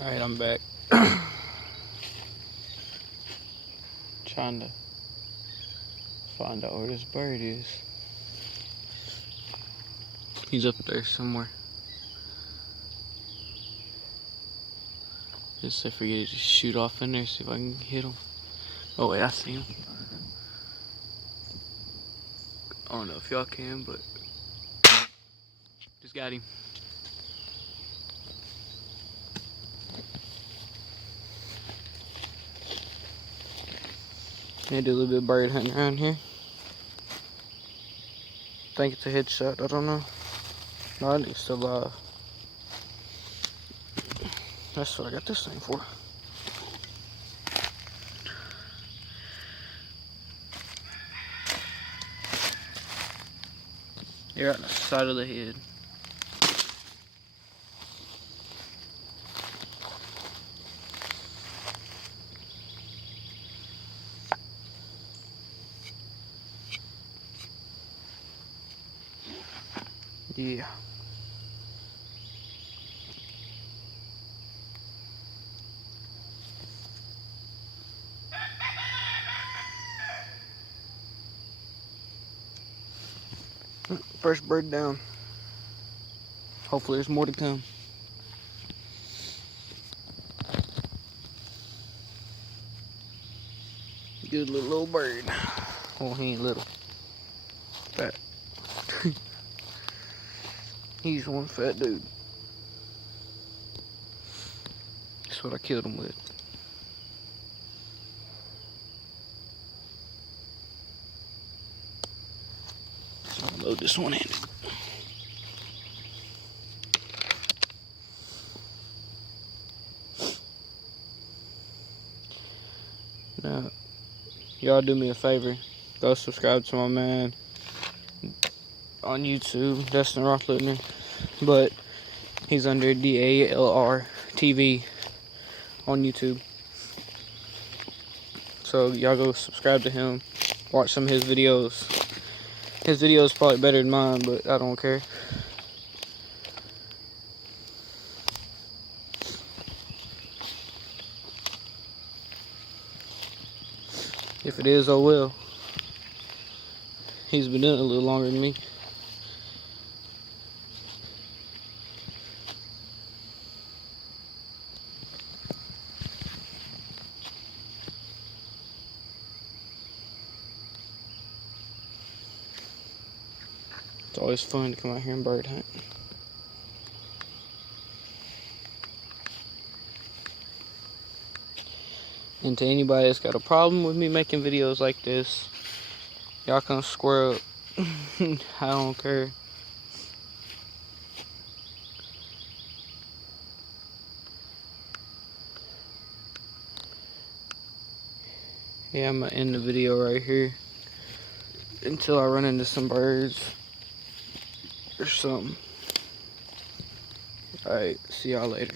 Alright, I'm back. Trying to find out where this bird is. He's up there somewhere. Just I forget to shoot off in there, see if I can hit him. Oh wait, I see him. I don't know if y'all can, but just got him. They do a little bit of bird hunting around here. I think it's a headshot, I don't know. No, I think it's still alive. That's what I got this thing for. You're on the side of the head. Yeah. First bird down. Hopefully there's more to come. Good little bird. Oh, he ain't little. Fat. He's one fat dude. That's what I killed him with. So I'll load this one in. Now, y'all do me a favor. Go subscribe to my man on YouTube, Dustin Rothlutner. But he's under DALR TV on YouTube. So y'all go subscribe to him. Watch some of his videos. His videos probably better than mine, but I don't care. If it is, oh well. He's been doing it a little longer than me. It's always fun to come out here and bird hunt. And to anybody that's got a problem with me making videos like this, y'all come square up. I don't care. Yeah, I'm gonna end the video right here until I run into some birds or something. Alright, see y'all later.